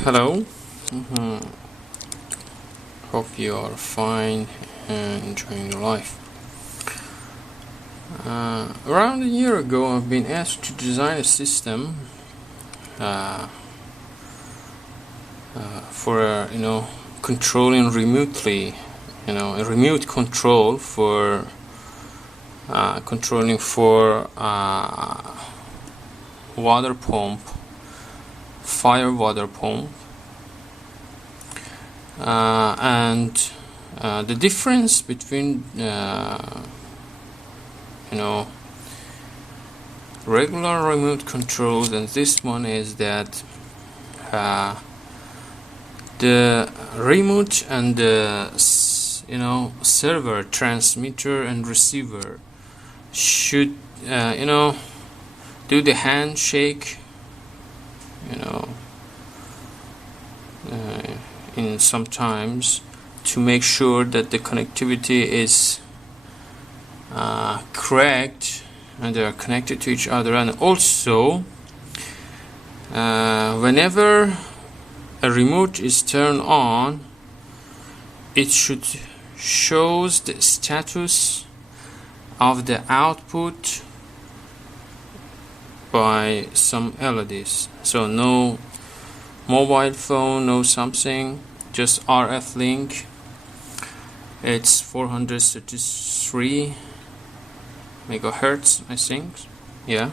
Hello. Hope you are fine and enjoying your life. Around a year ago, I've been asked to design a system for controlling remotely, a remote control for controlling for water pump, fire water pump, and the difference between regular remote controls and this one is that the remote and the server, transmitter and receiver should do the handshake in sometimes to make sure that the connectivity is correct and they are connected to each other, and also whenever a remote is turned on, it should shows the status of the output by some LEDs. So no mobile phone, no something, just RF link. It's 433 megahertz, I think. Yeah.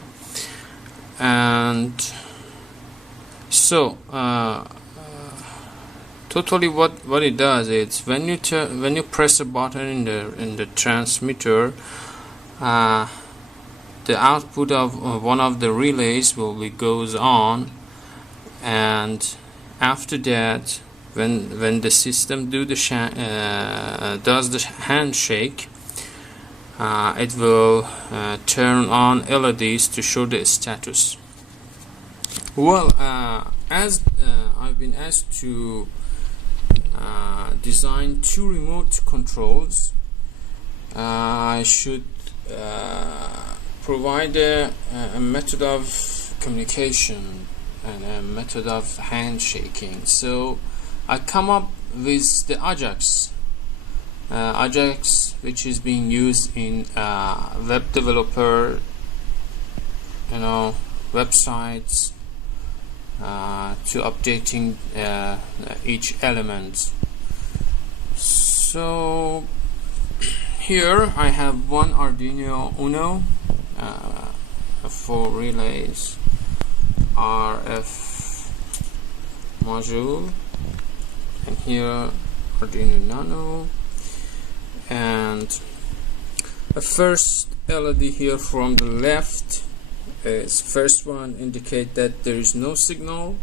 And so totally what it does is when you press a button in the transmitter, the output of one of the relays goes on, and after that, when the system does the handshake, it will turn on LEDs to show the status. Well, as I've been asked to design two remote controls, I should provide a method of communication and a method of handshaking. So I come up with the AJAX, which is being used in web developer, websites, to updating each element. So here I have one Arduino Uno, 4 relays, RF module, and here Arduino Nano, and the first LED here from the left is first one indicate that there is no signal,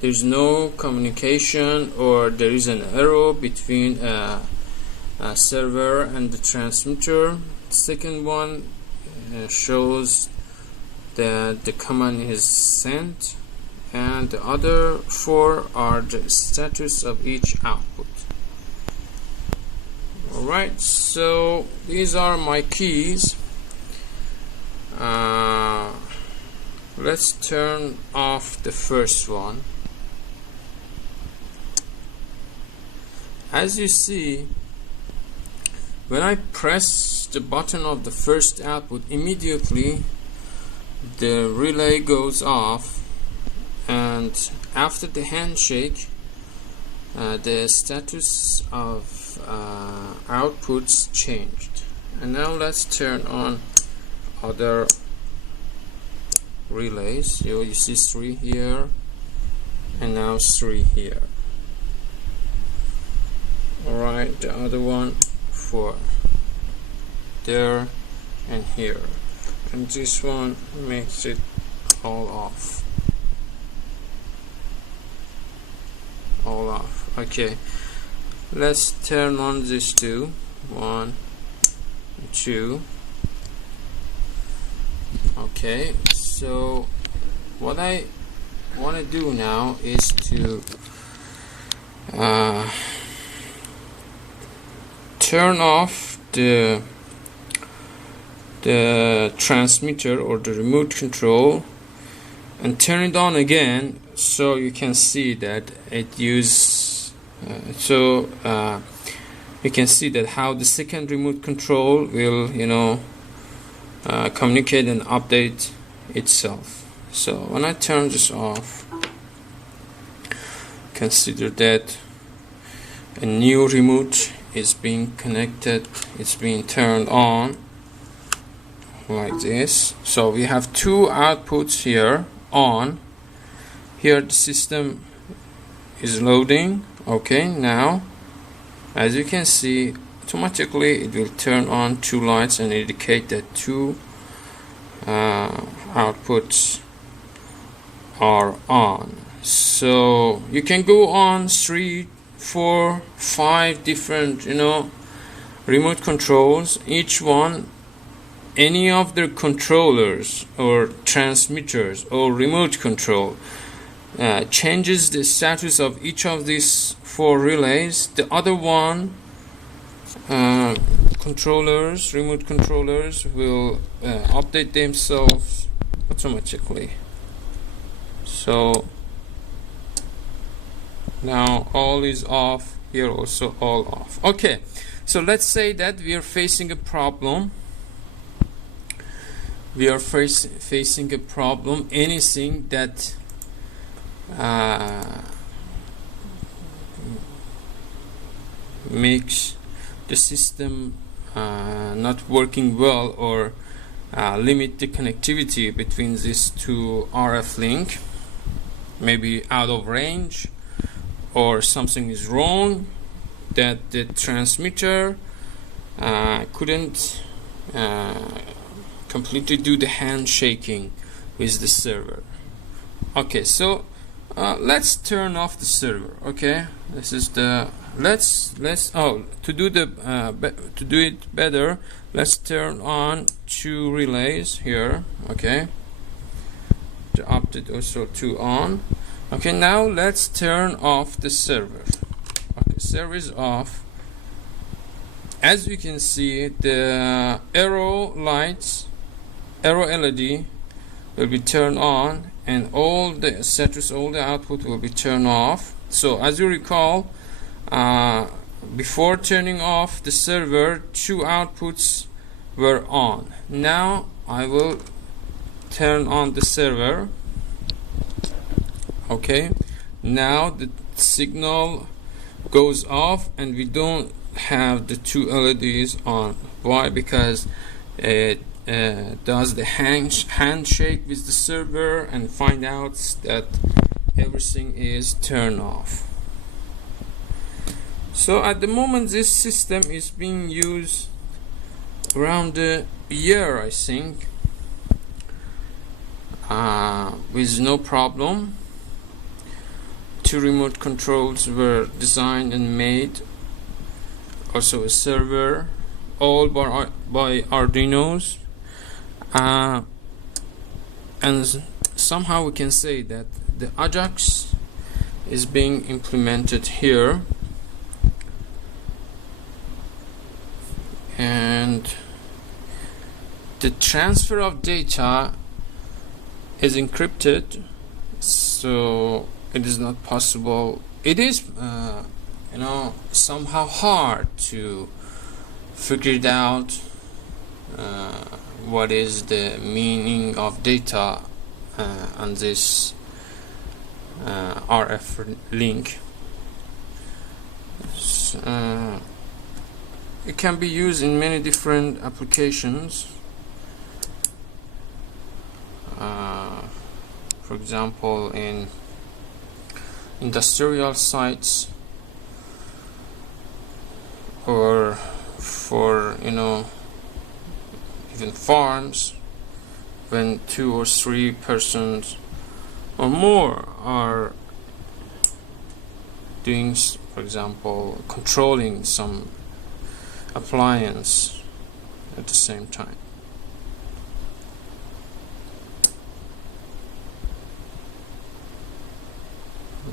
there is no communication, or there is an error between a server and the transmitter. Second one shows that the command is sent, and the other 4 are the status of each output. Alright, so these are my keys. Let's turn off the first one. As you see, when I press the button of the first output, immediately the relay goes off, and after the handshake, the status of outputs changed. And now let's turn on other relays. You see 3 here, and now 3 here. Alright, the other one 4 there and here, and this one makes it all off. Okay, let's turn on these two. 1, 2. Okay, so what I want to do now is to turn off the transmitter or the remote control and turn it on again, so you can see that it uses you can see that how the second remote control will communicate and update itself. So when I turn this off, consider that a new remote is being connected, it's being turned on like this. So we have two outputs here on. Here the system is loading. Okay, now as you can see, automatically it will turn on two lights and indicate that two outputs are on. So you can go on 3, 4, 5 different remote controls. Each one, any of the controllers or transmitters or remote control changes the status of each of these 4 relays. The other one, remote controllers will update themselves automatically. So now all is off, here also all off. Okay, so let's say that we are facing a problem. Facing a problem, anything that makes the system not working well, or limit the connectivity between these two RF link, maybe out of range, or something is wrong, that the transmitter couldn't completely do the handshaking with the server. Okay, so let's turn off the server. Okay, this is the to do it better, let's turn on 2 relays here. Okay, to update also 2 on. Okay, now let's turn off the server. Okay, server is off. As you can see, the arrow LED will be turned on, and all the status, all the output will be turned off. So as you recall, before turning off the server, 2 outputs were on. Now I will turn on the server. Okay, now the signal goes off and we don't have the 2 LEDs on. Why? Because it does the handshake with the server and find out that everything is turned off. So at the moment this system is being used around a year, I think, with no problem. 2 remote controls were designed and made, also a server, all by Arduinos, and somehow we can say that the AJAX is being implemented here, and the transfer of data is encrypted, so it is not possible. It is somehow hard to figure it out what is the meaning of data on this RF link. It can be used in many different applications. For example, in industrial sites, or for even farms, when 2 or 3 persons or more are doing, for example, controlling some appliance at the same time.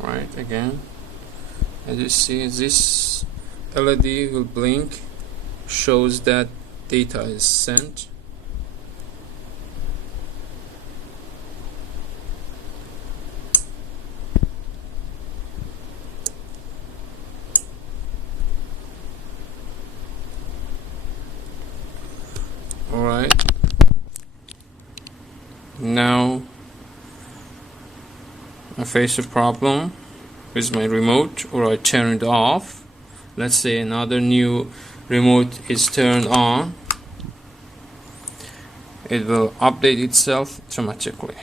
Right, again, as you see, this LED will blink, shows that data is sent. Alright, now I face a problem with my remote, or I turn it off. Let's say another new remote is turned on. It will update itself automatically.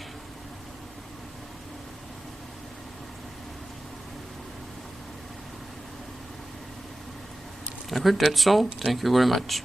Okay, that's all. Thank you very much.